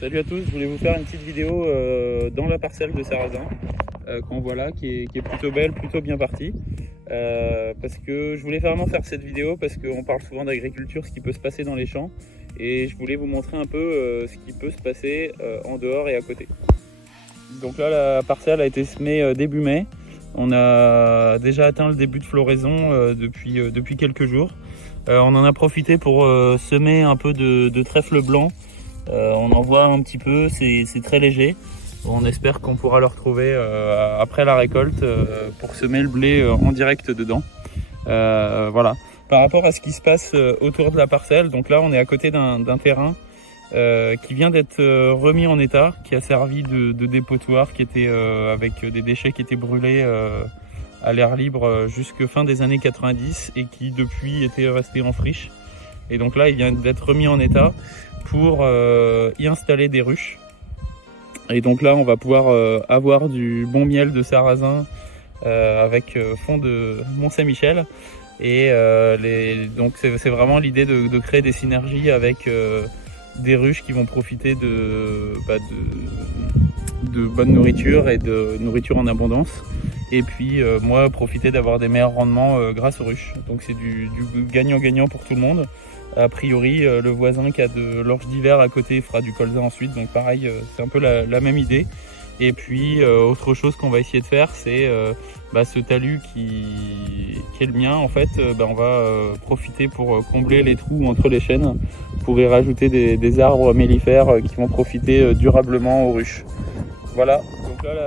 Salut à tous, je voulais vous faire une petite vidéo dans la parcelle de sarrasin qu'on voit là, qui est plutôt belle, plutôt bien partie. Parce que je voulais vraiment faire cette vidéo parce qu'on parle souvent d'agriculture, ce qui peut se passer dans les champs, et je voulais vous montrer un peu ce qui peut se passer en dehors et à côté. Donc là, la parcelle a été semée début mai. On a déjà atteint le début de floraison depuis quelques jours. On en a profité pour semer un peu de trèfle blanc. On en voit un petit peu, c'est très léger. On espère qu'on pourra le retrouver après la récolte pour semer le blé en direct dedans. Voilà. Par rapport à ce qui se passe autour de la parcelle, donc là on est à côté d'un terrain qui vient d'être remis en état, qui a servi de dépotoir, qui était avec des déchets qui étaient brûlés à l'air libre jusque fin des années 90 et qui depuis était resté en friche. Et donc là il vient d'être remis en état pour y installer des ruches. Et donc là on va pouvoir avoir du bon miel de sarrasin avec fond de Mont-Saint-Michel. Et donc c'est vraiment l'idée de créer des synergies avec des ruches qui vont profiter de bonne nourriture et de nourriture en abondance. Et puis moi profiter d'avoir des meilleurs rendements grâce aux ruches. Donc c'est du gagnant-gagnant pour tout le monde. A priori le voisin qui a de l'orge d'hiver à côté fera du colza ensuite, donc pareil c'est un peu la même idée. Et puis autre chose qu'on va essayer de faire, c'est ce talus qui est le mien en fait, on va profiter pour combler les trous entre les chênes pour y rajouter des arbres mellifères qui vont profiter durablement aux ruches. Voilà, donc là